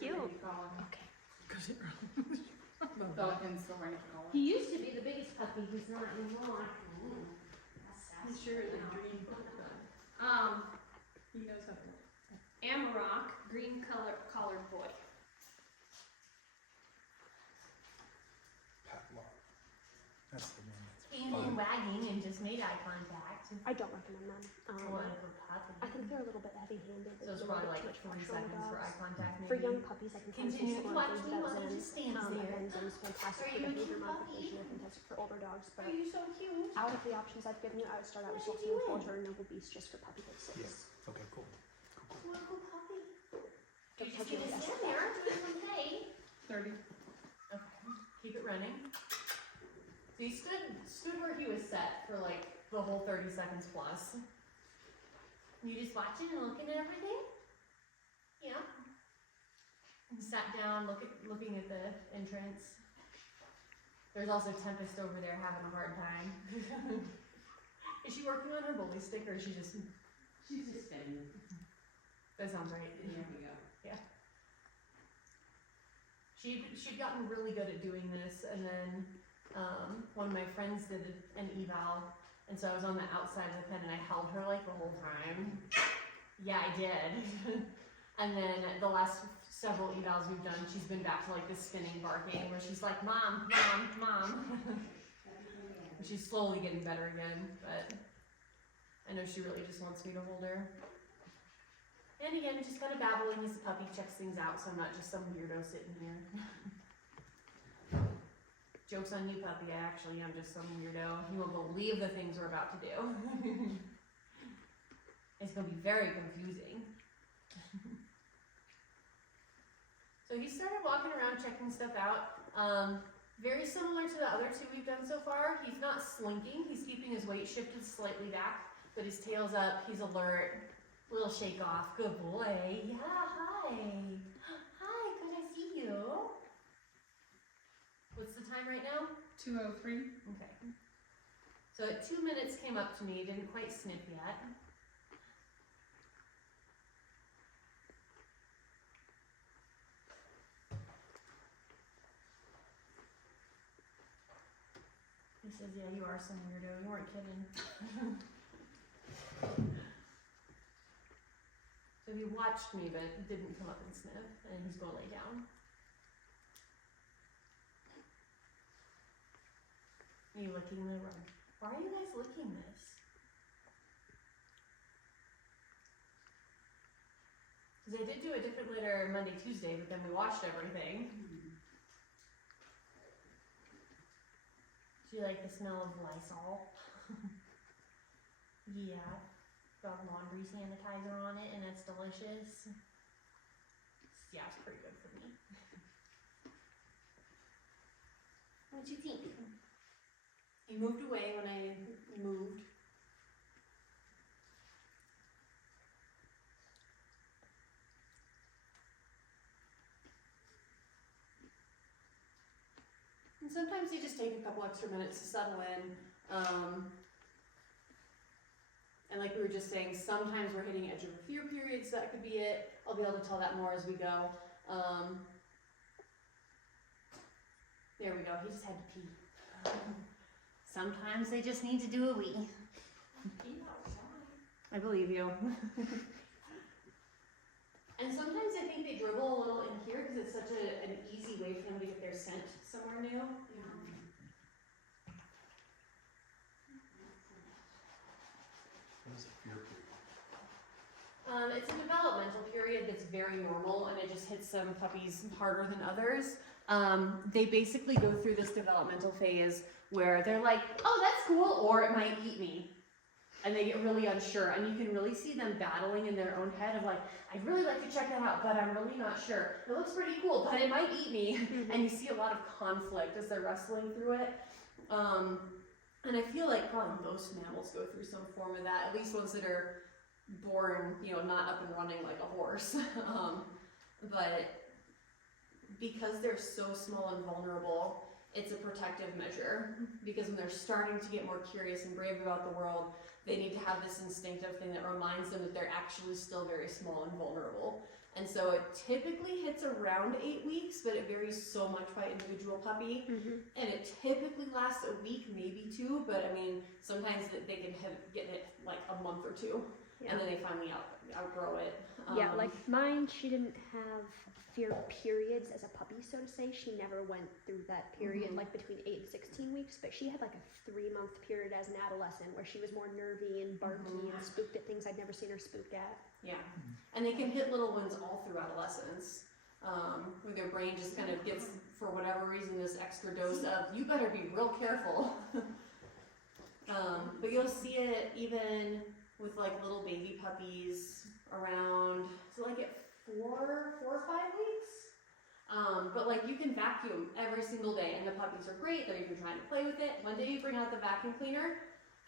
cute. Okay. Falcon's the right color. He used to be the biggest puppy. He's not anymore. He's sure the green book done. He knows how to work. Amarok, green collared boy. That's the one that's Came in wagging and just made eye contact. I don't recommend them. Whatever puppy. I think they're a little bit heavy-handed. So it's probably like 3 seconds for eye contact. For Maybe. young puppies, I can Continue to watch me while he just stands there. And Zim's fantastic Are for you a behavior cute modification. They're fantastic for older dogs. But Are you so cute? out of the options I've given you, I would start out with What are Sultan you and doing? Folger and Noble Beast just for puppy kids. Yes. Okay, cool. What a cool puppy. Don't You're just touch gonna any stand extra. there, doing okay. 30. Okay, keep it running. So he stood where he was set for like the whole 30 seconds plus. You just watching and looking at everything? Yeah. And sat down, looking at the entrance. There's also Tempest over there having a hard time. Is she working on her bully stick or is she just? She's just spinning. That sounds right. There we go. She'd gotten really good at doing this, and then one of my friends did an eval, and so I was on the outside of the pen and I held her like the whole time. Yeah, I did. And then the last several evals we've done, she's been back to like this spinning barking where she's like, Mom, Mom, Mom. She's slowly getting better again, but I know she really just wants me to hold her. And again, just kind of babbling as the puppy checks things out, so I'm not just some weirdo sitting here. Joke's on you, puppy. I actually am just some weirdo. You won't believe the things we're about to do. It's going to be very confusing. So he started walking around, checking stuff out. Very similar to the other two we've done so far. He's not slinking. He's keeping his weight shifted slightly back, but his tail's up. He's alert. Little shake off. Good boy. Yeah, hi. Hi, good I see you. What's the time right now? 2:03. Okay. So at 2 minutes came up to me, didn't quite sniff yet. He says, yeah, you are some weirdo. You weren't kidding. So he watched me, but didn't come up and sniff, and he's going to lay down. Are you licking the rug? Why are you guys licking this? Because I did do a different litter Monday, Tuesday, but then we washed everything. Do you like the smell of Lysol? Yeah. Got laundry sanitizer on it and it's delicious. Yeah, it's pretty good for me. What'd you think? He moved away when I moved. And sometimes you just take a couple extra minutes to settle in. And like we were just saying, sometimes we're hitting edge of fear periods, so that could be it. I'll be able to tell that more as we go. There we go, he just had to pee. Sometimes they just need to do a wee. I believe you. And sometimes I think they dribble a little in here because it's such an easy way for them to get their scent somewhere new. What is a fear period? It's a developmental period that's very normal, and it just hits some puppies harder than others. They basically go through this developmental phase where they're like, oh, that's cool, or it might eat me. And they get really unsure, and you can really see them battling in their own head of like, I'd really like to check that out, but I'm really not sure. It looks pretty cool, but it might eat me. And you see a lot of conflict as they're wrestling through it. And I feel like probably most mammals go through some form of that, at least ones that are born, you know, not up and running like a horse. But because they're so small and vulnerable, it's a protective measure. Because when they're starting to get more curious and brave about the world, they need to have this instinctive thing that reminds them that they're actually still very small and vulnerable. And so it typically hits around 8 weeks, but it varies so much by individual puppy. And it typically lasts a week, maybe 2, but I mean, sometimes they can get it like a month or 2, Yeah. and then they finally outgrow it. Yeah, like mine, she didn't have fear periods as a puppy, so to say. She never went through that period, like between 8 and 16 weeks, but she had like a 3-month period as an adolescent where she was more nervy and barky and spooked at things I'd never seen her spooked at. Yeah, and they can hit little ones all through adolescence, where their brain just kind of gets, for whatever reason, this extra dose of, you better be real careful. But you'll see it even with like little baby puppies around, so like at 4 or 5 weeks. But like you can vacuum every single day and the puppies are great, they're even trying to play with it. One day you bring out the vacuum cleaner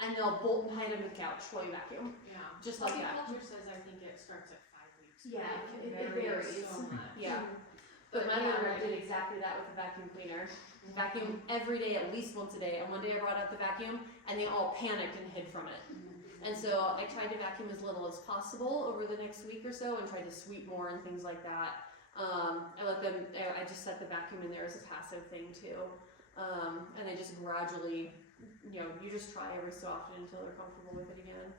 and they'll bolt and hide under the couch while you vacuum. Yeah. Just like that. Culture says I think it starts at 5 weeks. Yeah, It it varies. so much. Yeah. But my mother did exactly that with the vacuum cleaner. Vacuum every day, at least once a day. And one day I brought out the vacuum and they all panicked and hid from it. And so I tried to vacuum as little as possible over the next week or so and tried to sweep more and things like that. I just set the vacuum in there as a passive thing too. And I just gradually, you just try every so often until they're comfortable with it again.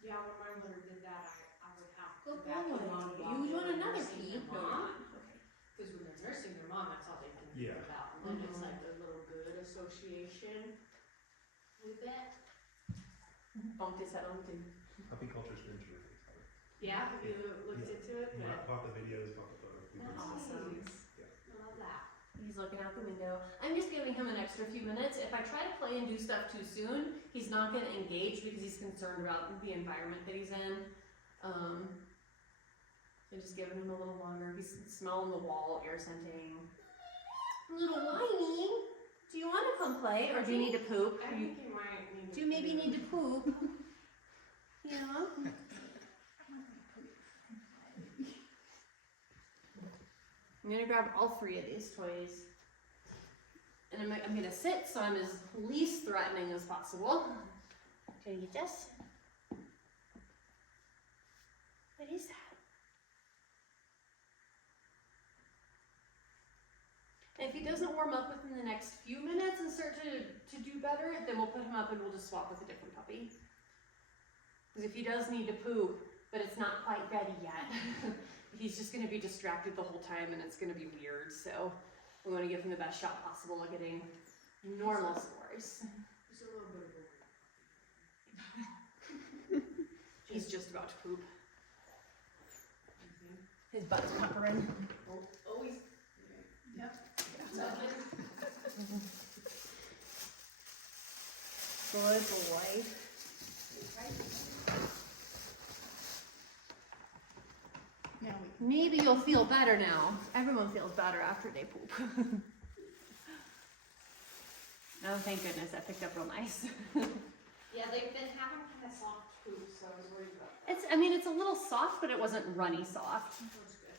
Yeah, when my mother did that, I would have Go to vacuum on while You they doing were another nursing pee? their No, mom. okay. Because when they're nursing their mom, that's all they can think about. And then it's like a little good association with it. Bumped his head on too. Puppy culture's been terrific. Yeah, have you looked into it? Yeah, bought the videos, bought the photos. We've been Awesome. I love that. He's looking out the window. I'm just giving him an extra few minutes. If I try to play and do stuff too soon, he's not going to engage because he's concerned about the environment that he's in. So just giving him a little longer. He's smelling the wall, air scenting. Little whiny, do you want to come play or do you need to poop? I think you might need Do you maybe need to poop? Yeah. I'm gonna grab all 3 of these toys. And I'm gonna sit so I'm as least threatening as possible. Can you get this? What is that? And if he doesn't warm up within the next few minutes and start to do better, then we'll put him up and we'll just swap with a different puppy. Because if he does need to poop, but it's not quite ready yet, he's just going to be distracted the whole time and it's going to be weird. So we want to give him the best shot possible at getting normal scores. Just a little bit of He's just about to poop. His butt's puckering. always. Yep. Good boy. Now Maybe you'll feel better now. Everyone feels better after they poop. Oh, thank goodness, that picked up real nice. Yeah, they've been having kind of soft poop, so I was worried about that. It's a little soft, but it wasn't runny soft. That's good.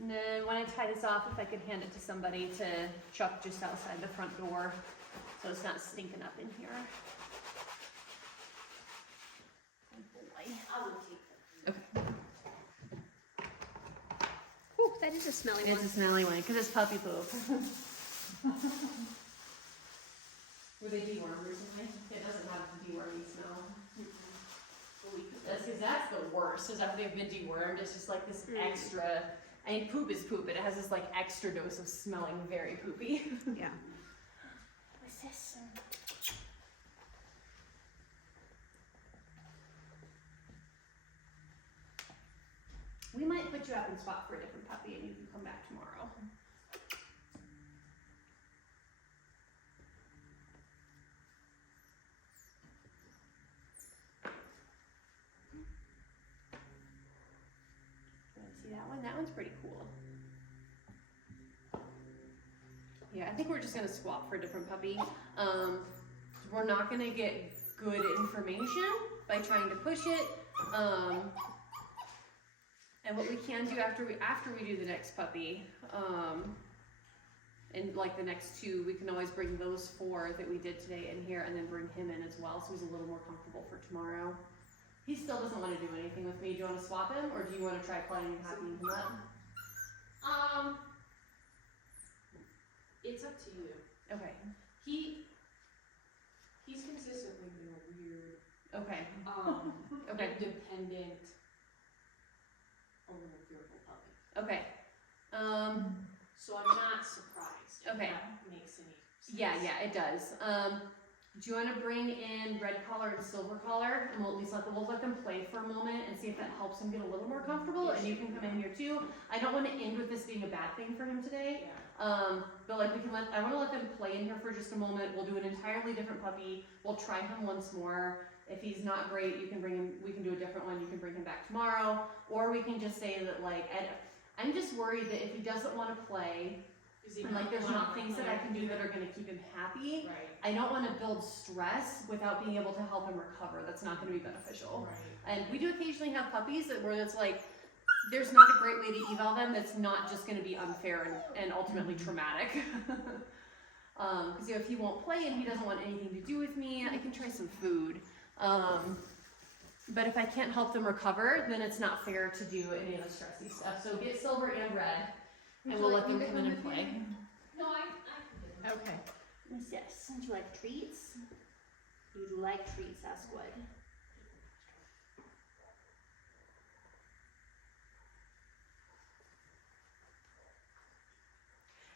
And then when I tie this off, if I could hand it to somebody to chuck just outside the front door, so it's not stinking up in here. Good boy. I will take them. Ooh, that is a smelly It's one. a smelly one, because it's puppy poop. Were they dewormed recently? It doesn't have the deworming smell. That's the worst, is after they've been dewormed, it's just like this extra, I mean, poop is poop, but it has this like extra dose of smelling very poopy. Yeah. What's this? We might put you up and swap for a different puppy and you can come back tomorrow. See that one? That one's pretty cool. Yeah, I think we're just gonna swap for a different puppy. We're not gonna get good information by trying to push it. And what we can do after we do the next puppy, and like the next 2, we can always bring those 4 that we did today in here and then bring him in as well, so he's a little more comfortable for tomorrow. He still doesn't want to do anything with me. Do you want to swap him, or do you want to try playing and happy him up? It's up to you. Okay. He's consistently been a weird, Okay. Okay. independent, a little fearful puppy. Okay. So I'm not surprised. if Okay. That makes any sense. Yeah, it does. Do you want to bring in red collar and silver collar, and we'll at least we'll let them play for a moment and see if that helps him get a little more comfortable. And you can come in here too. I don't want to end with this being a bad thing for him today. Yeah. But like I want to let them play in here for just a moment. We'll do an entirely different puppy. We'll try him once more. If he's not great, you can bring him. We can do a different one. You can bring him back tomorrow, or we can just say that like I'm just worried that if he doesn't want to play, and like there's not things that I can do that are going to keep him happy. Right. I don't want to build stress without being able to help him recover. That's not going to be beneficial. Right. And we do occasionally have puppies where it's like, there's not a great way to eval them that's not just going to be unfair and ultimately traumatic. Because if he won't play and he doesn't want anything to do with me, I can try some food. But if I can't help them recover, then it's not fair to do any of the stressy stuff. So get silver and red, and we'll let them come in and play. No, I can get it. Okay. Yes. Would you like treats? You'd like treats, that's good.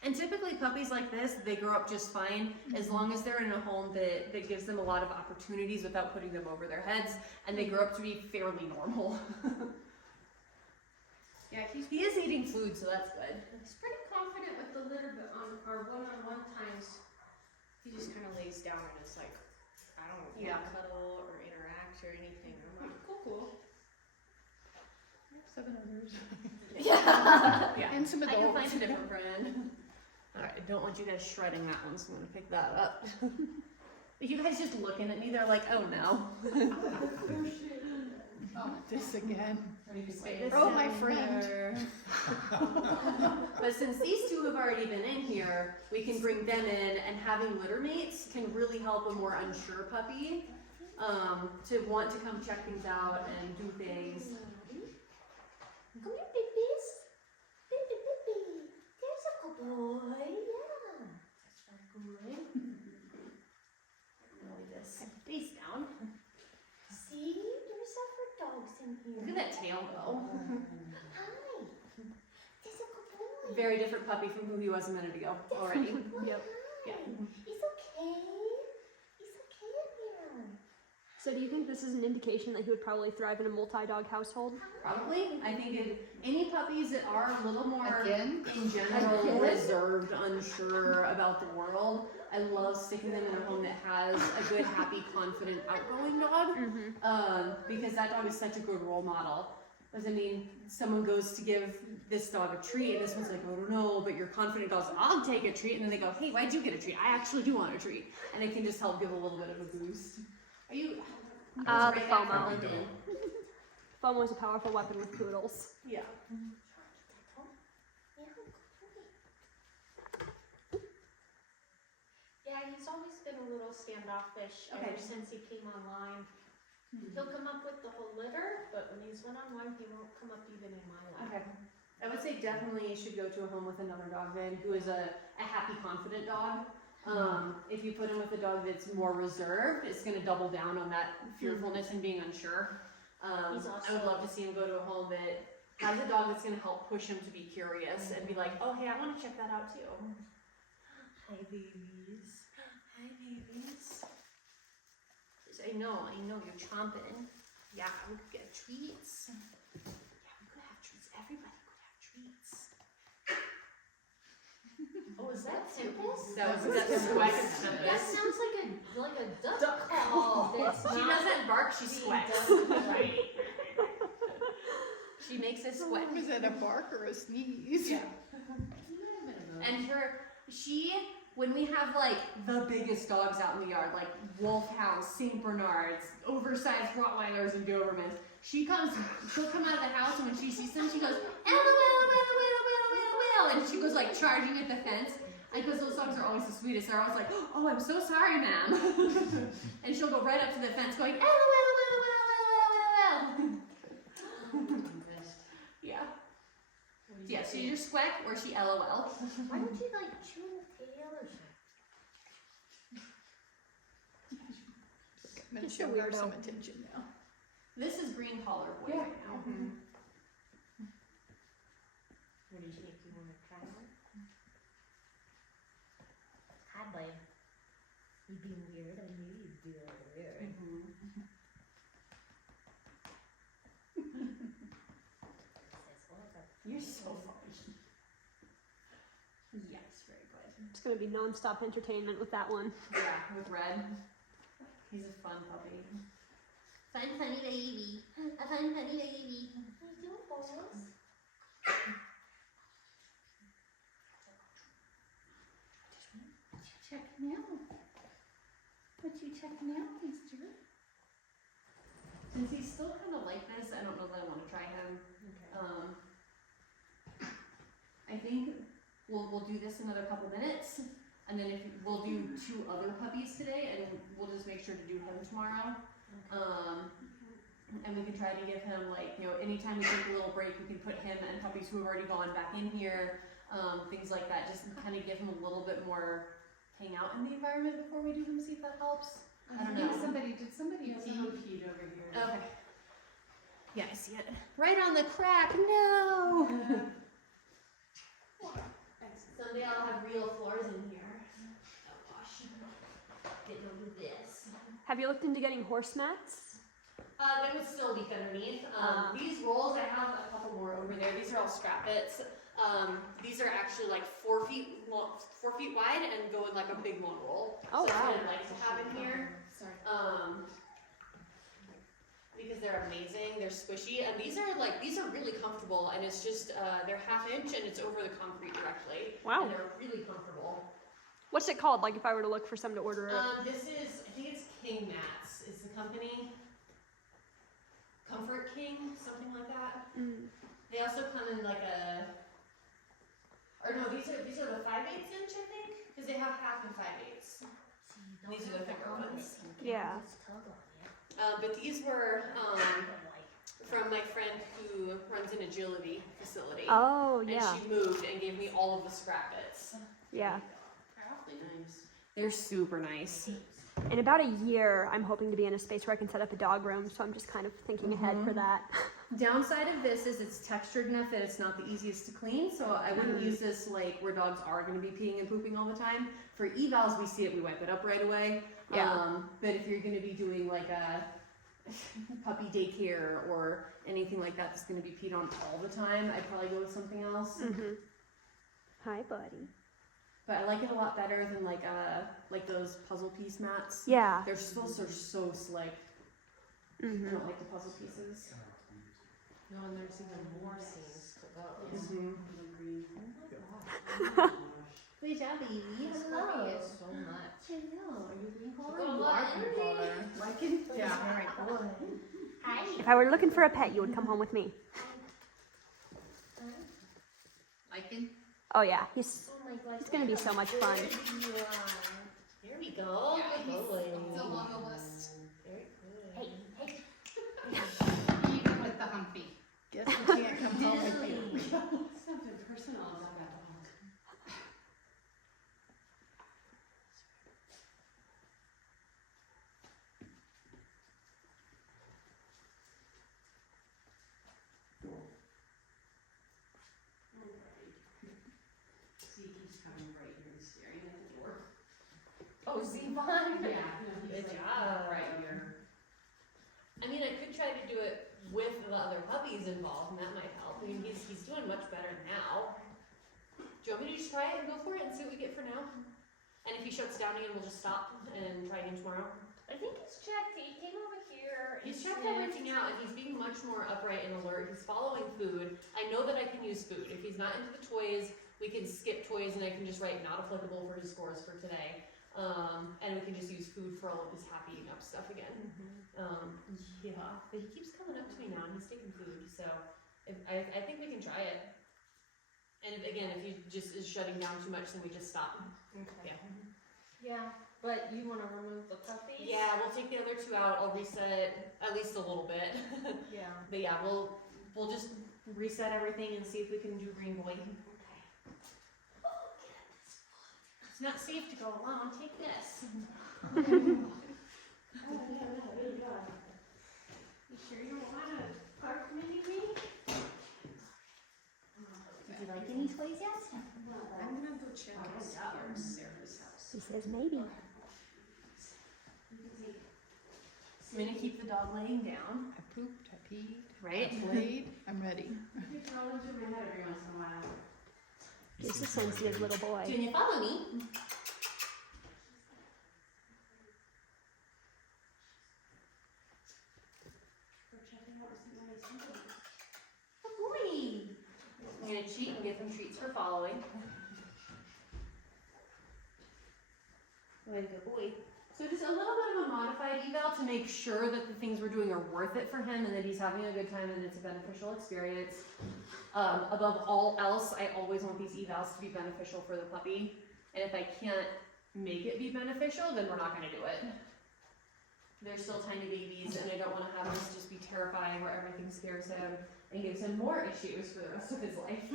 And typically puppies like this, they grow up just fine as long as they're in a home that gives them a lot of opportunities without putting them over their heads, and they grow up to be fairly normal. Yeah, he's He is eating food, so that's good. pretty confident with the litter, but on our one-on-one times, he just kind of lays down and is like, I don't want to cuddle or interact or anything. I'm like, cool. Seven others. Yeah. And some I can adults. find a different brand. Alright, I don't want you guys shredding that one, so I'm gonna pick that up. You guys just looking at me, they're like, oh no. Oh, this again. This Oh, my down friend. there. But since these two have already been in here, we can bring them in, and having litter mates can really help a more unsure puppy to want to come check things out and do things. Come here, babies. Baby. There's a good boy. Yeah. That's very good. Really just face down. See? There's several dogs in here. Look at that tail though. Hi. There's a good boy. Very different puppy from who he was a minute ago already. Yep. Yeah. He's okay. He's okay in here. So do you think this is an indication that he would probably thrive in a multi-dog household? Probably. I think any puppies that are a little more Again? in general Again? reserved, unsure about the world, I love sticking them in a home that has a good, happy, confident, outgoing dog. Because that dog is such a good role model. Because I mean, someone goes to give this dog a treat, and this one's like, oh no, but your confident goes, I'll take a treat, and then they go, hey, why'd you get a treat? I actually do want a treat, and it can just help give a little bit of a boost. Are you? The Right back FOMO. from London. FOMO is a powerful weapon with poodles. Yeah. Yeah, he's always been a little standoffish Okay. ever since he came online. He'll come up with the whole litter, but when he's one-on-one, he won't come up even in my lap. Okay. I would say definitely you should go to a home with another dog then who is a happy, confident dog. If you put him with a dog that's more reserved, it's going to double down on that fearfulness and being unsure. He's I would love to see him go to a home that has a dog that's going to help push him to be curious and be like, oh, hey, I want to check that out too. Hi, babies. Hi, babies. I know, you're chomping. Yeah, we could get treats. Yeah, we could have treats. Everybody could have treats. Oh, is that Tempest? That was Squeak's That Tempest. sounds like a duck call. That's She not doesn't bark, she being squeaks. done right. She makes a squeak. Was it a bark or a sneeze? Yeah. And when we have like the biggest dogs out in the yard, like wolfhounds, Saint Bernards, oversized Rottweilers, and Dobermans, she'll come out of the house, and when she sees them, she goes, LOL, and she goes like charging at the fence. And because those dogs are always the sweetest, they're always like, oh, I'm so sorry, ma'am. And she'll go right up to the fence going, LOL, Yeah, so you just squeak or she LOL. Why don't you like chew on the tail or something? I'm gonna Just a show her weirdo. some attention now. This is green collar boy Yeah. right now. What do you think? You want to try one? Hi, bud. You being weird? I knew you'd be weird. You're so funny. Yes, very good. It's gonna be non-stop entertainment with that one. Yeah, with Red. He's a fun puppy. Fun, funny baby. A fun, funny baby. How you doing, boys? Check now. What you checking out, mister? Since he's still kind of like this, I don't know that I want to try him. I think we'll do this another couple minutes, and then if we'll do 2 other puppies today, and we'll just make sure to do him tomorrow. And we can try to give him, like, you know, anytime we take a little break, we can put him and puppies who have already gone back in here, things like that, just kind of give him a little bit more hang out in the environment before we do them, see if that helps. I don't know. Did somebody peed over here? Okay. Yeah, I see it. Right on the crack, no! Someday I'll have real floors in here. Oh gosh. Didn't know do this. Have you looked into getting horse mats? They would still leak underneath. These rolls, I have a couple more over there. These are all strap bits. These are actually like 4 feet long, 4 feet wide and go in like a big long roll. Oh, so wow. that's what I like to have in here. Sorry. Because they're amazing, they're squishy, and these are really comfortable, and it's just, they're 1/2 inch and it's over the concrete directly. Wow. And they're really comfortable. What's it called? Like if I were to look for some to order it. This is, I think it's King Mats is the company. Comfort King, something like that. They also come in like a, or no, these are the 5/8 inch, I think, because they have 1/2 and 5/8. These are the thicker ones. Yeah. But these were from my friend who runs an agility facility. Oh, yeah. And she moved and gave me all of the scrap bits. Yeah. They're super nice. In about a year, I'm hoping to be in a space where I can set up a dog room, so I'm just kind of thinking ahead for that. Downside of this is it's textured enough that it's not the easiest to clean, so I wouldn't use this like where dogs are going to be peeing and pooping all the time. For evals, we see it, we wipe it up right away. Yeah. But if you're going to be doing like a puppy daycare or anything like that that's going to be peed on all the time, I'd probably go with something else. Hi, buddy. But I like it a lot better than like those puzzle piece mats. Yeah. They're so slick. I don't like the puzzle pieces. No, and there's even more scenes to those. Good job, baby. This puppy is so much. I know. Are you green collar? Got a You lot are of green energy. collar. Liking? Yeah. Very good. Hi. If I were looking for a pet, you would come home with me. Liking? Oh, yeah. He's Oh my God. It's gonna be so much fun. Good you are. Here we go. Good boy. Still on the list. Very good. Hey, hey. Even with the humpy. Guess we can't come home with you. Something personal about that dog. See, he's coming right here and staring at the door. Oh, Zevon? Yeah. Good job. Right here. I mean, I could try to do it with the other puppies involved, and that might help. I mean, he's doing much better now. Do you want me to just try it and go for it and see what we get for now? And if he shuts down again, we'll just stop and try again tomorrow. I think he's checked. He came over here. He's and checked sniffed. everything out, and he's being much more upright and alert. He's following food. I know that I can use food. If he's not into the toys, we can skip toys, and I can just write not applicable for his scores for today. And we can just use food for all of his happying up stuff again. Yeah, but he keeps coming up to me now, and he's taking food, so I think we can try it. And if he just is shutting down too much, then we just stop. Okay. Yeah. Yeah, but you want to remove the puppies? Yeah, we'll take the other 2 out. I'll reset it at least a little bit. Yeah. But yeah, we'll just reset everything and see if we can do green boy. It's not safe to go alone. Take this. Oh, yeah, really good. You sure you don't want to park mini-me? Would you like any toys yet? I'm gonna go check and see where's Sarah's house. She says maybe. I'm gonna keep the dog laying down. I pooped, I peed, Right? I played, I'm ready. You throw into my head every once in a while. He's a sensitive little boy. Can you follow me? Good boy. I'm gonna cheat and give him treats for following. Way to go, boy. So just a little bit of a modified eval to make sure that the things we're doing are worth it for him and that he's having a good time and it's a beneficial experience. Above all else, I always want these evals to be beneficial for the puppy. And if I can't make it be beneficial, then we're not gonna do it. They're still tiny babies and I don't wanna have this just be terrifying where everything scares him and gives him more issues for the rest of his life.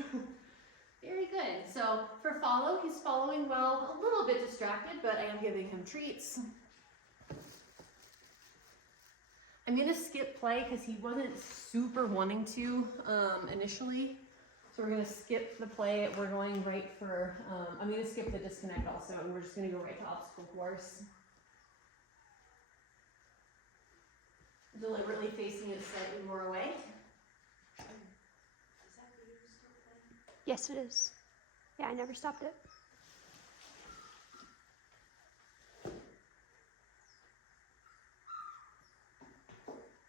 Very good. So for follow, he's following well, a little bit distracted, but I am giving him treats. I'm gonna skip play because he wasn't super wanting to initially. So we're gonna skip the play. We're going right for, I'm gonna skip the disconnect also, and we're just gonna go right to obstacle course. Deliberately facing it slightly more away. Yes, it is. Yeah, I never stopped it.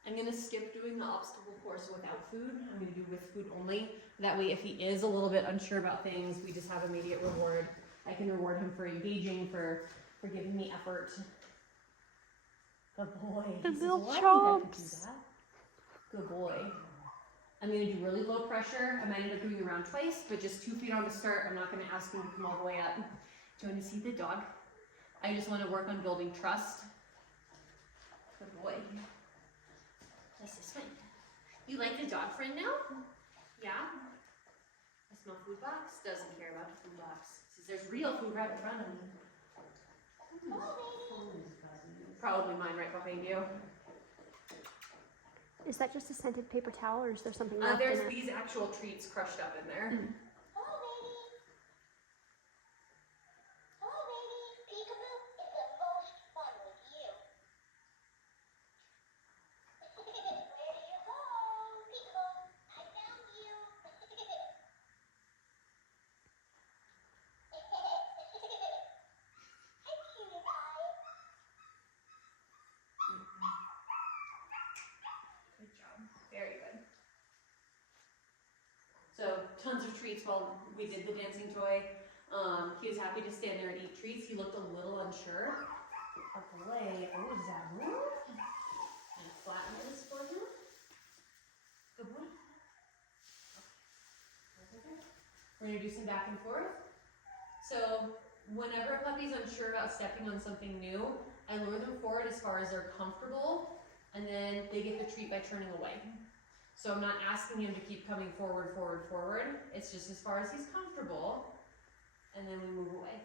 I'm gonna skip doing the obstacle course without food. I'm gonna do with food only. That way, if he is a little bit unsure about things, we just have immediate reward. I can reward him for engaging, for giving me effort. Good boy. The He says, little "Well, I think I could do chomps." that." Good boy. I'm gonna do really low pressure. I might end up doing the round twice, but just 2 feet on the start. I'm not gonna ask him to come all the way up. Do you want to see the dog? I just want to work on building trust. Good boy. That's this one. You like the dog friend now? Yeah? I smell food box. Doesn't care about the food box. Says there's real food right in front of me. Probably mine right behind you. Is that just a scented paper towel, or is there something left in There's it? these actual treats crushed up in there. Hello, baby. Hello, baby. Peekaboo is the most fun with you. Where did you go? Peekaboo, I found you. Hi, cutie pie. Good job. Very good. So tons of treats while we did the dancing toy. He was happy to stand there and eat treats. He looked a little unsure. Up away. Oh, does that move? And flatten this for him. Good boy. Okay. We're gonna do some back and forth. So whenever a puppy's unsure about stepping on something new, I lure them forward as far as they're comfortable, and then they get the treat by turning away. So I'm not asking him to keep coming forward, forward, forward. It's just as far as he's comfortable, and then we move away.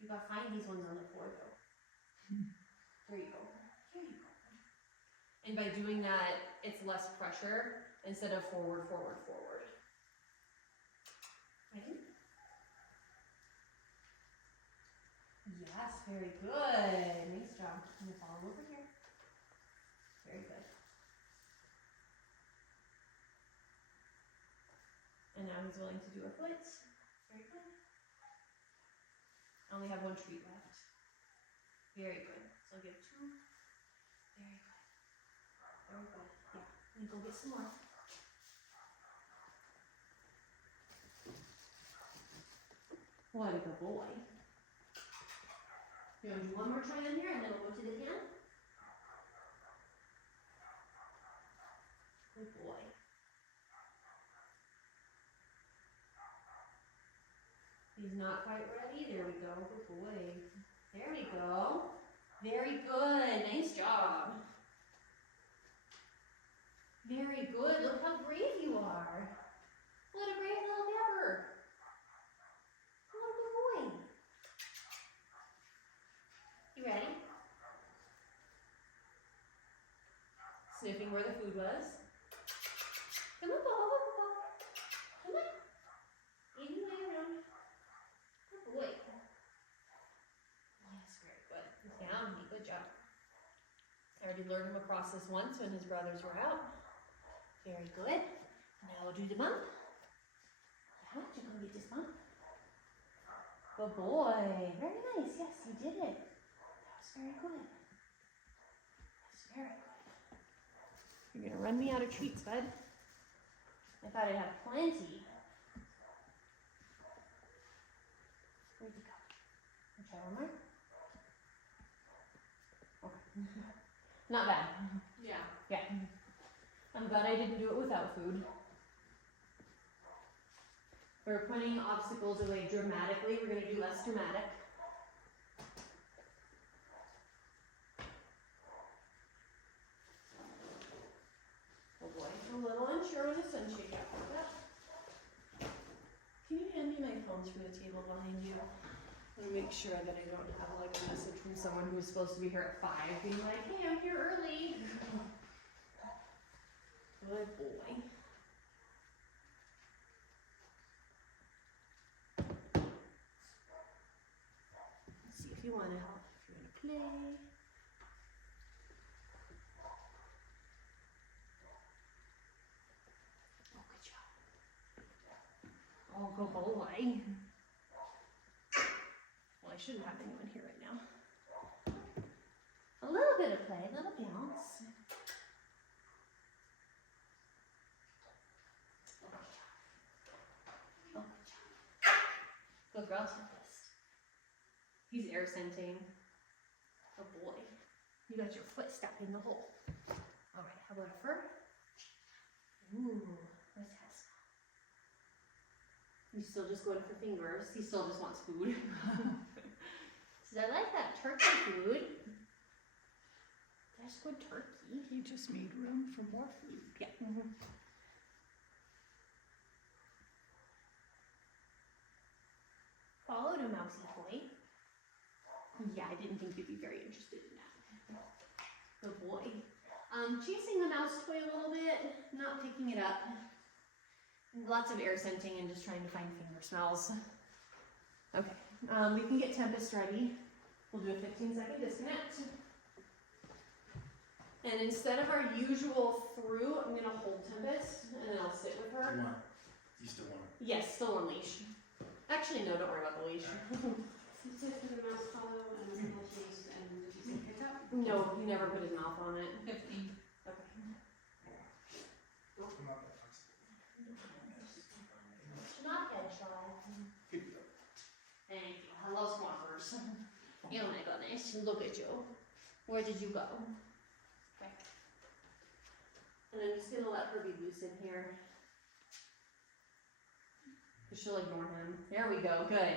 You gotta find these ones on the floor though. There you go. Here you go. And by doing that, it's less pressure instead of forward, forward, forward. Ready? Yes, very good. Nice job. I'm gonna follow over here. Very good. And now he's willing to do a foot. Very good. I only have 1 treat left. Very good. So I'll give 2. Very good. Very good. Yeah. Let me go get some more. What a good boy. You want to do one more try in here and then we'll go to the can? Good boy. He's not quite ready. There we go. Good boy. There we go. Very good. Nice job. Very good. Look how brave you are. looking where the food was. Come on, Bubba, Bubba, Bubba. Come on. Eating way around. Good boy. Yes, very good. Down, good job. I already lured him across this once when his brothers were out. Very good. Now do the bump. Yeah, you're gonna get this bump. Good boy. Very nice. Yes, you did it. That's very good. That's very good. You're gonna run me out of treats, bud. I thought I'd have plenty. Where'd you go? Wanna try one more? Okay. Not bad. Yeah. Yeah. I'm glad I didn't do it without food. We're putting obstacles away dramatically. We're going to do less dramatic. Oh boy, a little unsure when the sunshade got picked up. Can you hand me my phone through the table behind you? I want to make sure that I don't have like a message from someone who was supposed to be here at 5 being like, hey, I'm here early. Good boy. Let's see if you want to help, if you want to play. Oh, good job. Oh, good boy. Well, I shouldn't have anyone here right now. A little bit of play, a little bounce. Oh, good job. Good girl, Tempest. He's air scenting. Oh boy. You got your foot stuck in the hole. Alright, how about a fur? Ooh, what's that smell? You still just going for fingers. He still just wants food. Says, I like that turkey food. That's good turkey. He just made room for more food. Yeah. Followed a mousy toy. Yeah, I didn't think you'd be very interested in that. Good boy. Chasing the mouse toy a little bit, not picking it up. Lots of air scenting and just trying to find finger smells. Okay, we can get Tempest ready. We'll do a 15-second disconnect. And instead of our usual through, I'm gonna hold Tempest and then I'll sit with her. You still want it? Yes, still on leash. Actually, no, don't worry about the leash. Sit for the mouse follow and then we'll chase and did you say pick up? No, he never put his mouth on it. 15. Okay. I'm not that flexible. Not hedgehog. Thank you. Hello, swampers. Oh my goodness, look at you. Where did you go? Okay. And I'm just gonna let her be loose in here. Because she'll ignore him. There we go, good.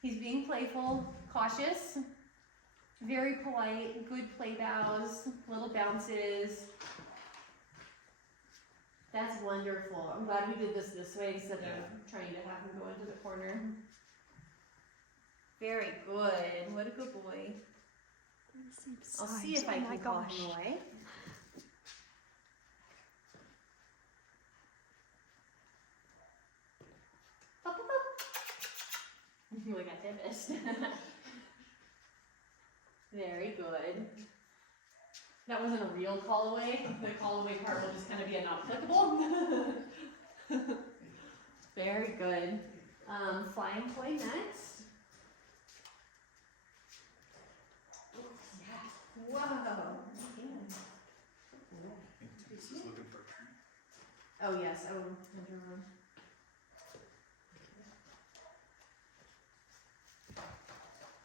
He's being playful, cautious, very polite, good play bows, little bounces. That's wonderful. I'm glad we did this way instead of trying to have him go into the corner. Very good. What a good boy. I'll see if I can call him away. Up, up, up. We got Tempest. Very good. That wasn't a real call away. The call away part will just kind of be a not applicable. Very good. Flying toy next. Whoa. This is looking for a treat. Oh yes, I will enter room.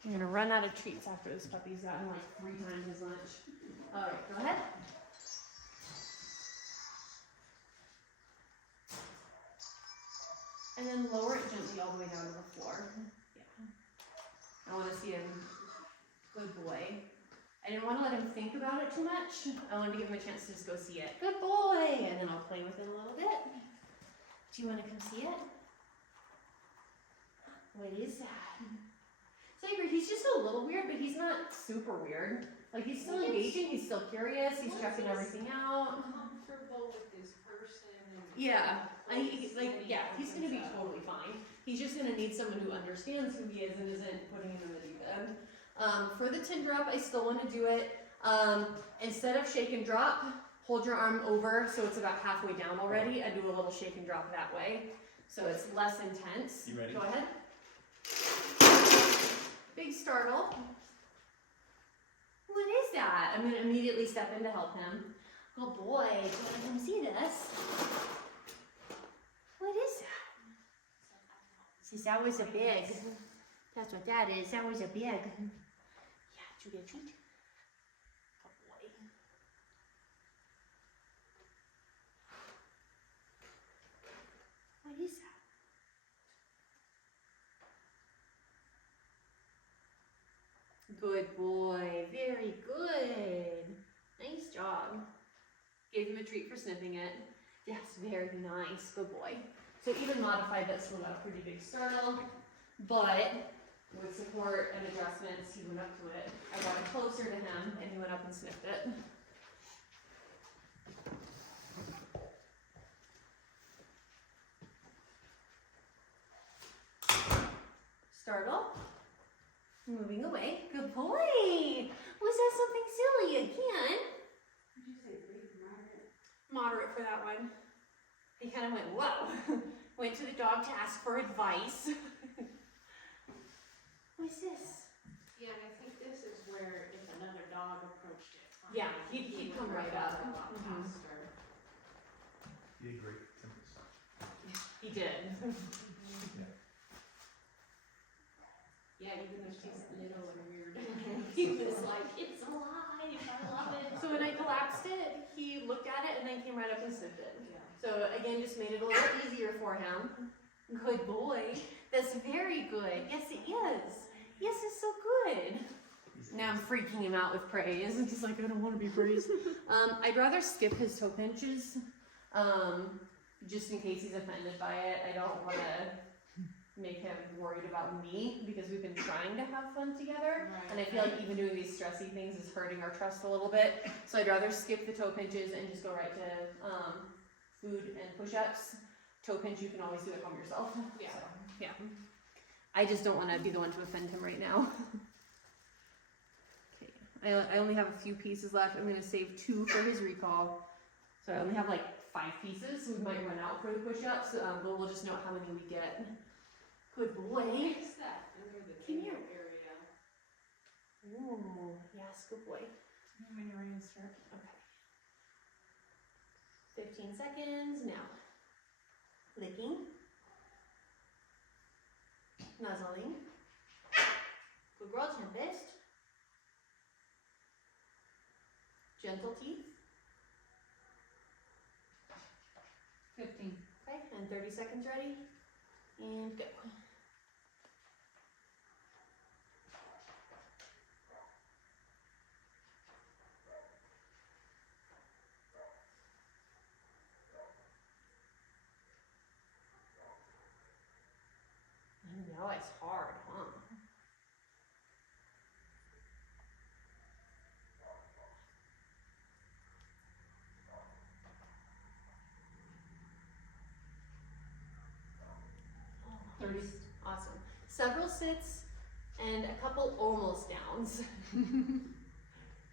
I'm gonna run out of treats after this puppy's gotten like 3 times his lunch. Alright, go ahead. And then lower it gently all the way down to the floor. Yeah. I want to see him. Good boy. I didn't want to let him think about it too much. I wanted to give him a chance to just go see it. Good boy! And then I'll play with him a little bit. Do you want to come see it? What is that? So he's just a little weird, but he's not super weird. Like he's still engaging, he's still curious, he's checking everything out. Comfortable with this person. And Yeah, he's gonna be totally fine. He's just gonna need someone who understands who he is and isn't putting him in the deep end. For the tin drop, I still want to do it. Instead of shake and drop, hold your arm over so it's about halfway down already. I do a little shake and drop that way, so it's less intense. You ready? Go ahead. Big startle. What is that? I'm gonna immediately step in to help him. Oh boy, let him see this. What is that? Since that was a big. That's what that is. That was a big. Yeah, did you get a treat? Oh boy. What is that? Good boy. Very good. Nice job. Gave him a treat for sniffing it. Yes, very nice. Good boy. So even modified that still got a pretty big startle, but with support and adjustments, he went up to it. I got him closer to him, and he went up and sniffed it. Startle. Moving away. Good boy. Was that something silly again? Did you say big, moderate? Moderate for that one. He kind of went, whoa. Went to the dog to ask for advice. What's this? Yeah, and I think this is where if another dog approached it. Yeah, he'd come right up. A lot Mhm. faster. You did great. Tempest. He did. Yeah, even though she's little and weird. He was like, it's alive, I love it. So when I collapsed it, he looked at it and then came right up and sniffed it. Yeah. So again, just made it a little easier for him. Good boy. That's very good. Yes, it is. Yes, it's so good. Now I'm freaking him out with praise. He's like, I don't want to be praised. I'd rather skip his toe pinches, just in case he's offended by it. I don't want to make him worried about me because we've been trying to have fun together. Right. And I feel like even doing these stressy things is hurting our trust a little bit. So I'd rather skip the toe pinches and just go right to food and push-ups. Toe pinch, you can always do at home yourself. Yeah. So, yeah. I just don't want to be the one to offend him right now. Okay. I only have a few pieces left. I'm going to save 2 for his recall. So I only have like 5 pieces, so we might run out for the push-ups, but we'll just note how many we get. Good boy. What is that under the Come here. tail area? Ooh, yes, good boy. When you're ready to start. Okay. 15 seconds now. Licking. Nuzzling. Good girl, Tempest. Gentle teeth. 15. Okay, and 30 seconds ready. And go. I know it's hard, huh? Oh, 30. awesome. Several sits and a couple almost downs.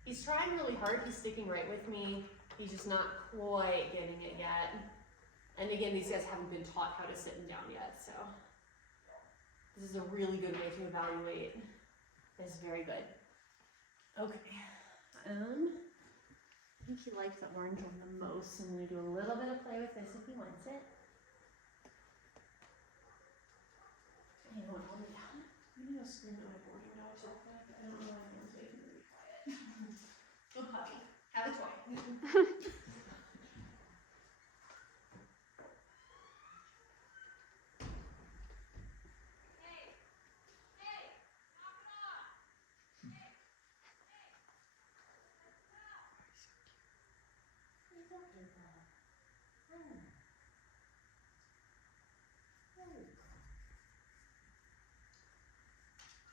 He's trying really hard. He's sticking right with me. He's just not quite getting it yet. And again, these guys haven't been taught how to sit him down yet, so this is a really good way to evaluate. This is very good. Okay. I think he likes the orange one the most, so I'm going to do a little bit of play with this if he wants it. Hey, hold me down. I'm going to scream at my boarding dogs real quick. I don't know why I'm making them be quiet. Go puppy. Have a toy.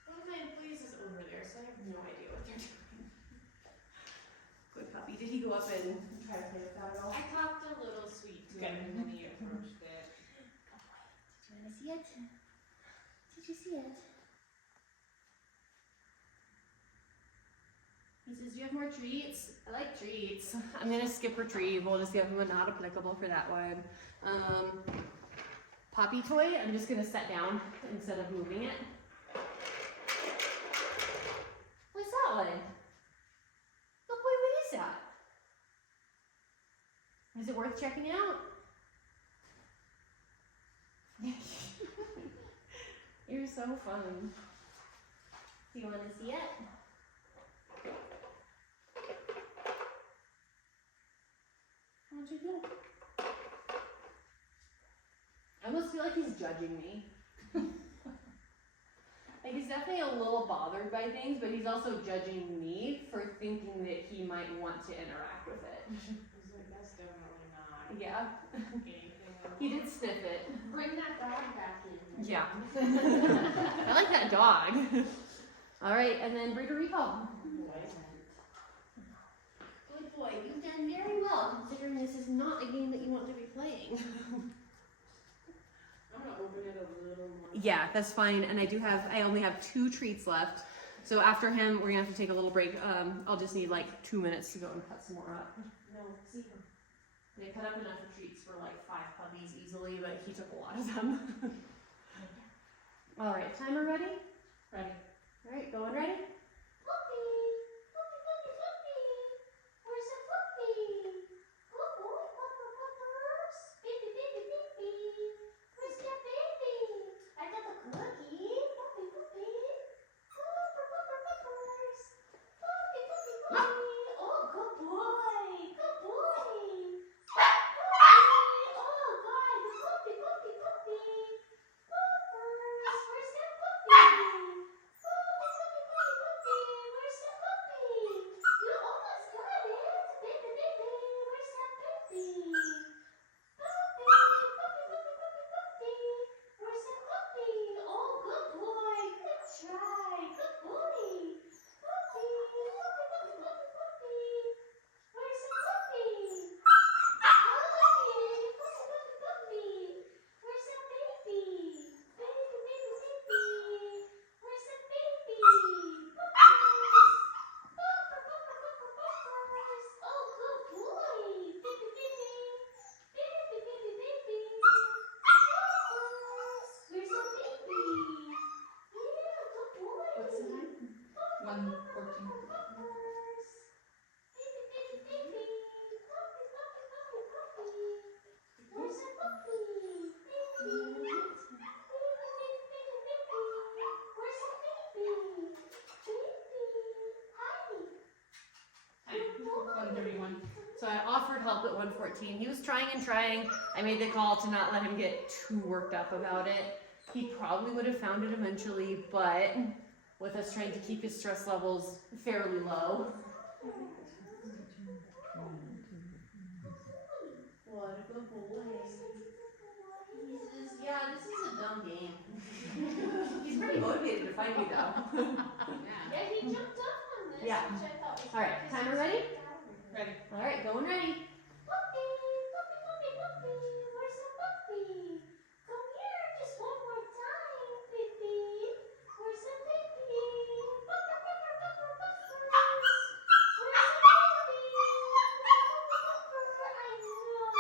One of my employees is over there, so I have no idea what they're doing. Did he go up and try to play with that at all? I talked a little sweet to him and then he approached it. Do you want to see it? Did you see it? He says, "Do you have more treats?" I like treats. I'm gonna skip retrieve. We'll just give him a not applicable for that one. Poppy toy, I'm just gonna set down instead of moving it. What's that one? Oh boy, what is that? Is it worth checking out? You're so fun. Do you want to see it? How'd you do? I almost feel like he's judging me. Like he's definitely a little bothered by things, but he's also judging me for thinking that he might want to interact with it. He's like, that's definitely not Yeah, anything. he did sniff it. Bring that dog back in. Yeah. I like that dog. All right, and then breeder recall. Good boy, you've done very well considering this is not a game that you want to be playing. I'm gonna open it a little more. Yeah, that's fine. And I only have 2 treats left. So after him, we're gonna have to take a little break. I'll just need like 2 minutes to go and cut some more up. No, see, they cut up enough treats for like 5 puppies easily, but he took a lot of them. All right, timer ready? Ready. All right, going ready? Puppy! Puppy, puppy, puppy! Where's the puppy? Good boy, pupper, puppers! Baby, baby, baby! Where's that baby? I got the cookie! Puppy, puppy! Pupper, pupper, puppers! Puppy, puppy, puppy! Oh, good boy! Good boy! Puppy! Oh, God! Puppy, puppy, puppy! Puppers! Where's that puppy? Where's the puppy? You almost got it. Baby, baby, where's that baby? Puppy, puppy. Where's the puppy? Oh, good boy. Good try. Good boy. Puppy. Where's the puppy? Puppy. Where's that baby? Baby. Where's that baby? Oh, good boy. Baby. Where's that baby? Yeah, good boy. What's the time? 1:14. Baby. Puppy. Where's that puppy? Baby. Where's that baby? Hi. Good boy. 1:31. So I offered help at 1:14. He was trying. I made the call to not let him get too worked up about it. He probably would have found it eventually, but with us trying to keep his stress levels fairly low. What a good boy. He says, yeah, this is a dumb game. He's pretty motivated to find me though. Yeah. Yeah, he jumped up on this, Yeah. which I thought was All right, nice. timer ready? Ready. All right, going ready. Puppy. Where's the puppy? Come here, just one more time, baby. Where's the baby? Puppers. Where's the baby? Pupper. I know.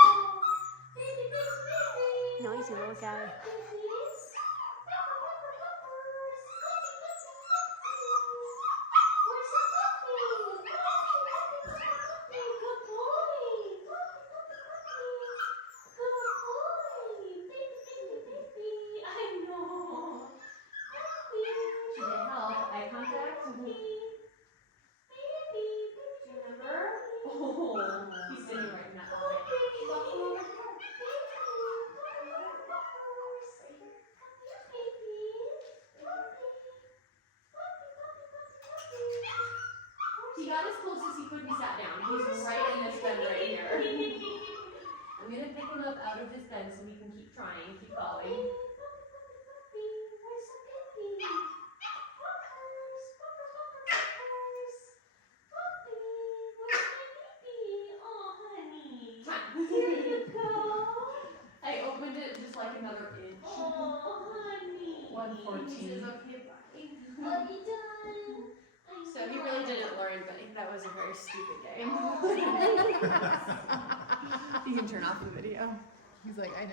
Baby. Noisy little guy. Babies. Puppers. Where's the puppy? Puppy. Good boy. Good boy. Baby. I know. Should I help? Eye contact? Baby. Do you remember? Oh, he's sitting right in that eye. He got as close as he could be sat down. He's right in this bed right here. I'm gonna pick him up out of this bed so he can keep trying, keep going. He says, 1:14. okay, bye. Buddy done. So he really didn't learn, but that was a very stupid day. Oh. You can turn off the video. He's like, I know.